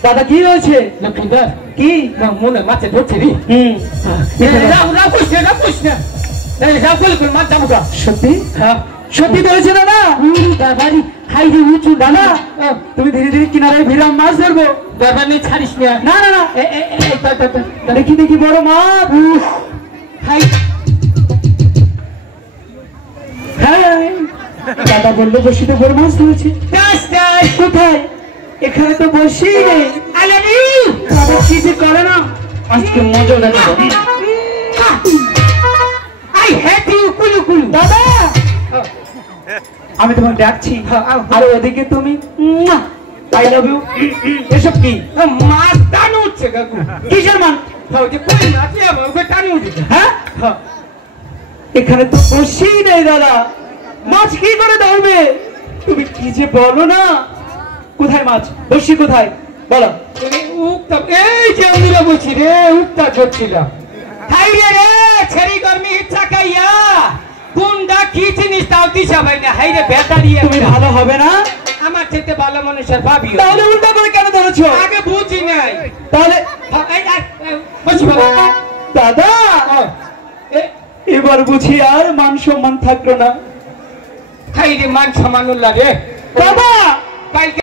दादा की लक्ष्मीधर की मुने माचे धरছিলি সত্যি সত্যি ধরেছে দাদা দাদারি হাই রে উঁচু দাদা তুমি ধীরে ধীরে কিনারায় ভিড়াম মাছ ধরবো দরবারে ছাড়িস না না না না দেখি দেখি বড় মাছ হাই হাই দাদা বললো বসিতে বড় মাছ ধরেছে কোথায় এখানে তো বসি নেই দাদা কি যে করে না আজকে মজা দেখাবো আই হ্যাট ইউ কুলু কুলু দাদা আমি তোমাকে ডাকছি আর ওদিকে তুমি আই লাভ ইউ এসব কি মাছ টানো উঠছে কাকু কিসের মান যে কই নাচে আমাকে টানি উঠছে হ্যাঁ এখানে তো বসি নেই দাদা মাছ কি করে ধরবে তুমি কি যে বলো না কোথায় মাছ বসি কোথায় বলো এই যে উনিরা বলছি রে উঠতা ধরছিলাম হাই রে ছেড়ি গরমি ইচ্ছা কাইয়া কোনটা কি জিনিস তাও দিশা ভাই না হাই রে বেদারিয়া তুমি ভালো হবে না আমার চেয়ে ভালো মানুষের ভাবি তাহলে উল্টা করে কেন ধরেছো আগে বুঝি নাই তাহলে বসি বাবা দাদা এবার বুঝি আর মান সম্মান থাকলো না হাই রে মান সম্মান রে বাবা কালকে